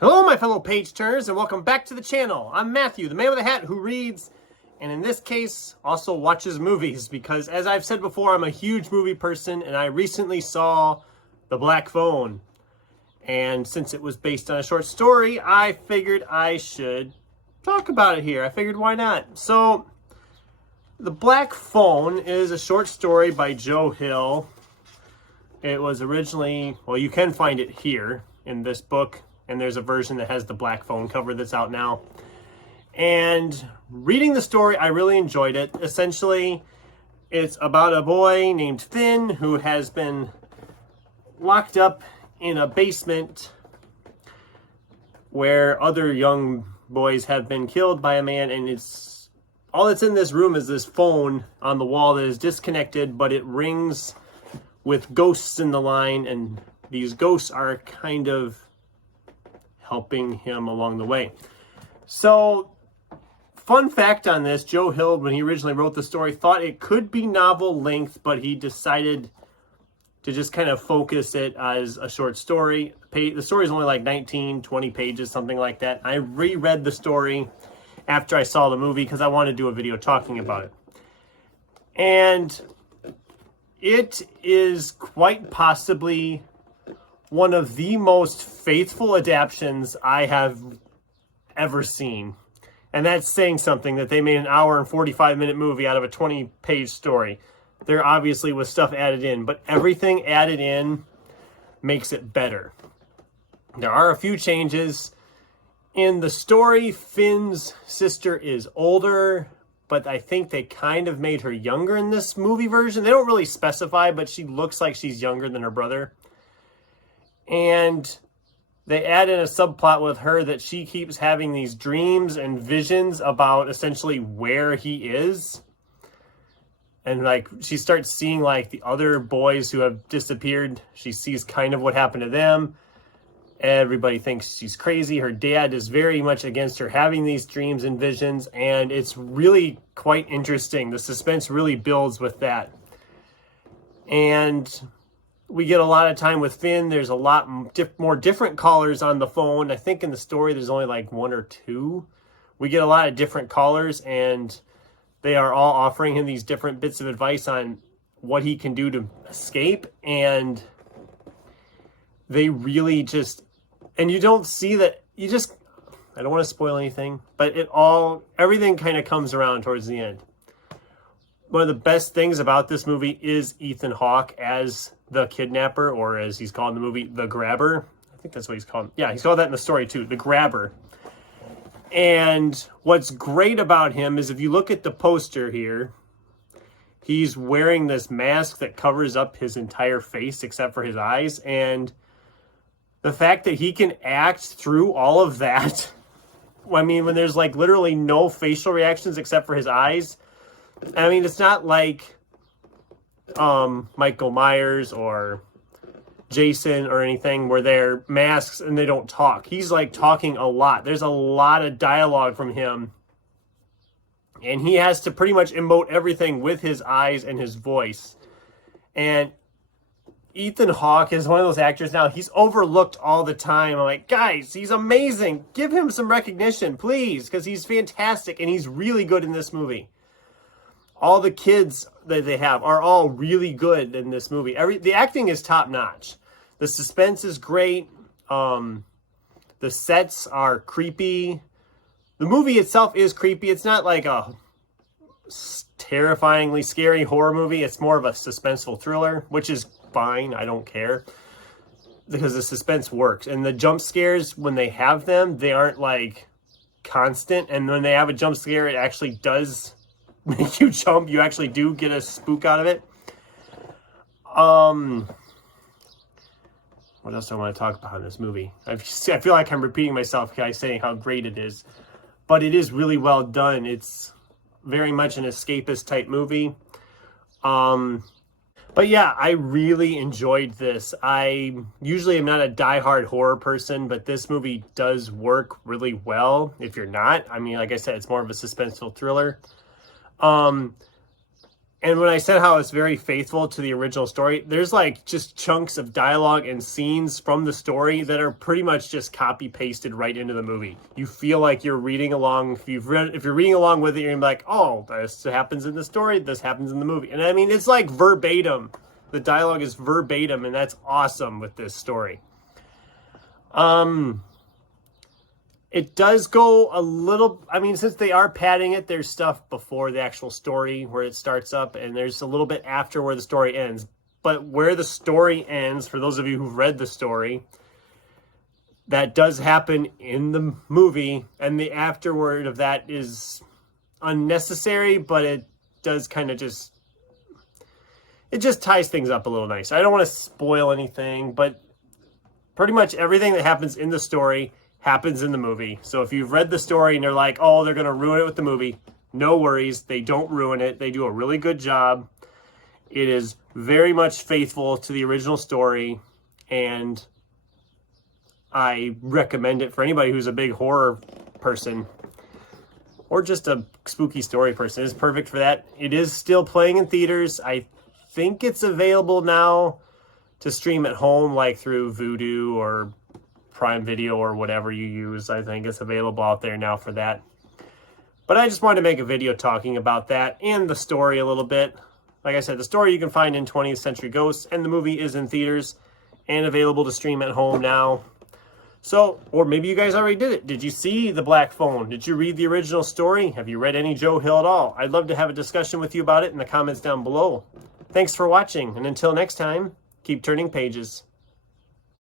Hello, my fellow page turners, and welcome back to the channel. I'm Matthew, the man with a hat who reads, and in this case, also watches movies, because as I've said before, I'm a huge movie person, and I recently saw The Black Phone. And since it was based on a short story, I figured I should talk about it here. I figured, why not? So, The Black Phone is a short story by Joe Hill. It was originally, well, you can find it here in this book. And there's a version that has the black phone cover that's out now. And reading the story, I really enjoyed it. Essentially, it's about a boy named Finn who has been locked up in a basement where other young boys have been killed by a man. And it's all that's in this room is this phone on the wall that is disconnected, but it rings with ghosts in the line. And these ghosts are kind of helping him along the way. So, fun fact on this, Joe Hill, when he originally wrote the story, thought it could be novel length, but he decided to just kind of focus it as a short story. The story is only like 19, 20 pages, something like that. I reread the story after I saw the movie because I wanted to do a video talking about it. And it is quite possibly one of the most faithful adaptions I have ever seen. And that's saying something, that they made an hour and 45-minute movie out of a 20-page story. There obviously was stuff added in, but everything added in makes it better. There are a few changes. In the story, Finn's sister is older, but I think they kind of made her younger in this movie version. They don't really specify, but she looks like she's younger than her brother. And they add in a subplot with her that she keeps having these dreams and visions about essentially where he is. And like she starts seeing like the other boys who have disappeared. She sees kind of what happened to them. Everybody thinks she's crazy. Her dad is very much against her having these dreams and visions. And it's really quite interesting. The suspense really builds with that. And we get a lot of time with Finn. There's a lot more different callers on the phone. I think in the story there's only like one or two. We get a lot of different callers, and they are all offering him these different bits of advice on what he can do to escape. And they really just, and you don't see that, you just, I don't want to spoil anything, but everything kind of comes around towards the end. One of the best things about this movie is Ethan Hawke as the kidnapper, or as he's called in the movie, the grabber. I think that's what he's called. Yeah, he's called that in the story too, the grabber. And what's great about him is if you look at the poster here, he's wearing this mask that covers up his entire face except for his eyes. And the fact that he can act through all of that, I mean, when there's like literally no facial reactions except for his eyes, I mean, it's not like Michael Myers or Jason or anything where they're masks and they don't talk. He's like talking a lot. There's a lot of dialogue from him. And he has to pretty much emote everything with his eyes and his voice. And Ethan Hawke is one of those actors now. He's overlooked all the time. I'm like, guys, he's amazing. Give him some recognition, please, because he's fantastic and he's really good in this movie. All the kids that they have are all really good in this movie. The acting is top notch. The suspense is great. The sets are creepy. The movie itself is creepy. It's not like a terrifyingly scary horror movie. It's more of a suspenseful thriller, which is fine. I don't care, because the suspense works. And the jump scares, when they have them, they aren't like constant. And when they have a jump scare, it actually does make you jump. You actually do get a spook out of it. What else do I want to talk about in this movie? I feel like I'm repeating myself by saying how great it is, but it is really well done. It's very much an escapist type movie. But yeah, I really enjoyed this. I usually am not a diehard horror person, but this movie does work really well if you're not. I mean, like I said, it's more of a suspenseful thriller. And when I said how it's very faithful to the original story, there's like just chunks of dialogue and scenes from the story that are pretty much just copy pasted right into the movie. You feel like you're reading along. If you're reading along with it, you're gonna be like, oh, this happens in the story, this happens in the movie. And I mean, it's like verbatim. The dialogue is verbatim, and that's awesome with this story. It does go a little, I mean, since they are padding it, there's stuff before the actual story where it starts up, and there's a little bit after where the story ends. But where the story ends, for those of you who've read the story, that does happen in the movie, and the afterword of that is unnecessary, but it does kind of just, it just ties things up a little nice. I don't want to spoil anything, but pretty much everything that happens in the story happens in the movie. So if you've read the story and they're like, oh, they're going to ruin it with the movie, no worries. They don't ruin it. They do a really good job. It is very much faithful to the original story, and I recommend it for anybody who's a big horror person or just a spooky story person. It's perfect for that. It is still playing in theaters. I think it's available now to stream at home, like through Vudu or Prime Video or whatever you use. I think it's available out there now for that. But I just wanted to make a video talking about that and the story a little bit. Like I said, the story you can find in 20th Century Ghosts, and the movie is in theaters and available to stream at home now. So, or maybe you guys already did it. Did you see The Black Phone? Did you read the original story? Have you read any Joe Hill at all? I'd love to have a discussion with you about it in the comments down below. Thanks for watching, and until next time, keep turning pages.